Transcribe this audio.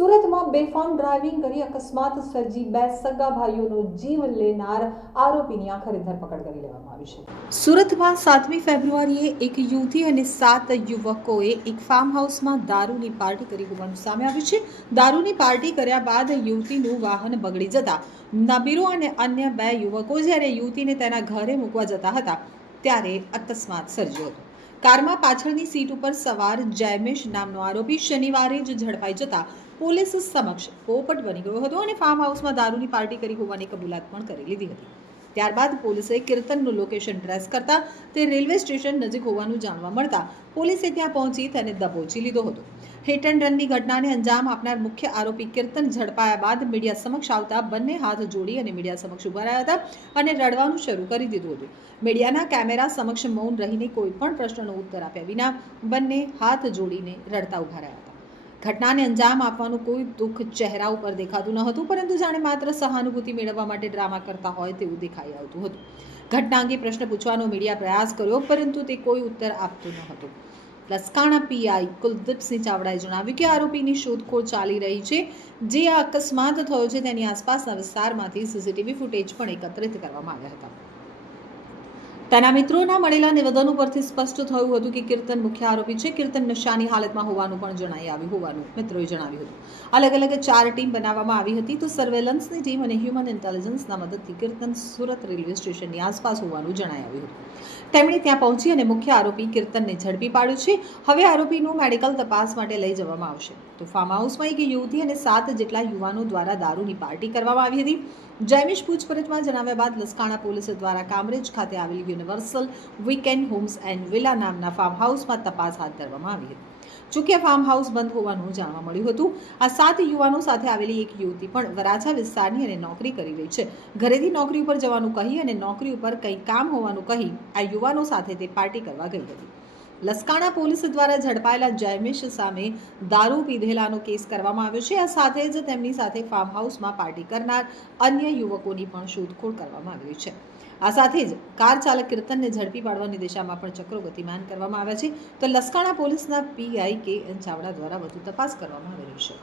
સુરતમાં બેફામ ડ્રાઇવિંગ કરી અકસ્માત સર્જી બે સગા ભાઈઓનો જીવ લેનાર આરોપીની આખરે ધરપકડ કરી લેવામાં આવી છે. સુરતમાં 7મી ફેબ્રુઆરીએ એક યુવતી અને 7 યુવકોએ એક ફાર્મ હાઉસમાં દારૂની પાર્ટી કરી હોવાનું સામે આવ્યું છે. દારૂની પાર્ટી કર્યા બાદ યુવતીનું વાહન બગડી જતા નબીરો અને અન્ય 2 યુવકો જ્યારે યુવતીને તેના ઘરે મૂકવા જતા હતા ત્યારે અકસ્માત સર્જ્યો હતો. કારમાં પાછળની સીટ ઉપર સવાર જયમેશ નામનો આરોપી શનિવારે જ ઝડપાઈ જતા પોલીસ સમક્ષ પોપટ બની ગયો હતો અને ફાર્મ હાઉસમાં દારૂની પાર્ટી કરી હોવાની કબૂલાત પણ કરી લીધી હતી. ત્યારબાદ પોલીસે કીર્તનનું લોકેશન ટ્રેસ કરતા તે રેલવે સ્ટેશન નજીક હોવાનું જાણવા મળતા પોલીસે ત્યાં પહોંચી તેને દબોચી લીધો હતો. હિટ એન્ડ રનની ઘટનાને અંજામ આપનાર મુખ્ય આરોપી કીર્તન ઝડપાયા બાદ મીડિયા સમક્ષ આવતા બંને હાથ જોડી અને મીડિયા સમક્ષ ઉભા રહ્યા હતા અને રડવાનું શરૂ કરી દીધું હતું. મીડિયાના કેમેરા સમક્ષ મૌન રહીને કોઈ પણ પ્રશ્નનો ઉત્તર આપ્યા વિના બંને હાથ જોડીને રડતા ઉભા રહ્યા હતા. ઘટનાને અંજામ આપવાનું કોઈ દુઃખ ચહેરા ઉપર દેખાતું ન હતું, પરંતુ જાણે માત્ર સહાનુભૂતિ મેળવવા માટે ડ્રામા કરતા હોય તેવું દેખાઈ આવતું હતું. ઘટના અંગે પ્રશ્ન પૂછવાનો મીડિયા પ્રયાસ કર્યો, પરંતુ તે કોઈ ઉત્તર આપતું ન હતું. લસકાણા પીઆઈ કુલદીપસિંહ ચાવડાએ જણાવ્યું કે આરોપીની શોધખોળ ચાલી રહી છે. જે આ અકસ્માત થયો છે તેની આસપાસના વિસ્તારમાંથી સીસીટીવી ફૂટેજ પણ એકત્રિત કરવામાં આવ્યા હતા. તેના મિત્રોના મળેલા નિવેદનો પરથી સ્પષ્ટ થયું હતું કે કીર્તન મુખ્ય આરોપી છે. કીર્તન નશાની હાલતમાં હોવાનું પણ જણાઈ આવ્યું હોવાનું મિત્રોએ જણાવ્યું હતું. અલગ અલગ 4 ટીમ બનાવવામાં આવી હતી, તો સર્વેલન્સની ટીમ અને હ્યુમન ઇન્ટેલિજન્સના મદદથી કીર્તન સુરત રેલવે સ્ટેશનની આસપાસ હોવાનું જણાઈ આવ્યું હતું. તેમણે ત્યાં પહોંચી અને મુખ્ય આરોપી કીર્તનને ઝડપી પાડ્યો છે. હવે આરોપીનું મેડિકલ તપાસ માટે લઈ જવામાં આવશે. તો ફાર્મ હાઉસમાં એક યુવતી અને 7 જેટલા યુવાનો દ્વારા દારૂની પાર્ટી કરવામાં આવી હતી. જયમેશ પૂછપરછમાં જણાવ્યા બાદ લસકાણા પોલીસ દ્વારા કામરેજ ખાતે આવેલી universal weekend homes and villa નામના ફાર્મ હાઉસમાં તપાસ હાથ ધરવામાં આવી હતી. જોકે ફાર્મ હાઉસ બંધ હોવાનું જાણવા મળ્યું હતું. આ 7 યુવાનો સાથે આવેલી એક યુવતી પણ વરાછા વિસ્તારની અને નોકરી કરી રહી છે. ઘરેથી નોકરી ઉપર જવાનું કહી અને નોકરી ઉપર કંઈ કામ હોવાનું કહી આ યુવાનો સાથે તે પાર્ટી કરવા ગઈ હતી. લસકાણા પોલીસ દ્વારા ઝડપાયેલા જયમેશ સામે દારૂ પીધેલાનો કેસ કરવામાં આવ્યો છે. આ સાથે જ તેમની સાથે ફાર્મ હાઉસમાં પાર્ટી કરનાર અન્ય યુવકોની પણ શોધખોળ કરવામાં આવી છે. આ સાથે જ કાર ચાલક કીર્તનને ઝડપી પાડવાની દિશામાં પણ ચક્રો ગતિમાન કરવામાં આવ્યા છે. તો લસકાણા પોલીસના પીઆઈ કે એન ચાવડા દ્વારા વધુ તપાસ કરવામાં આવી રહી છે.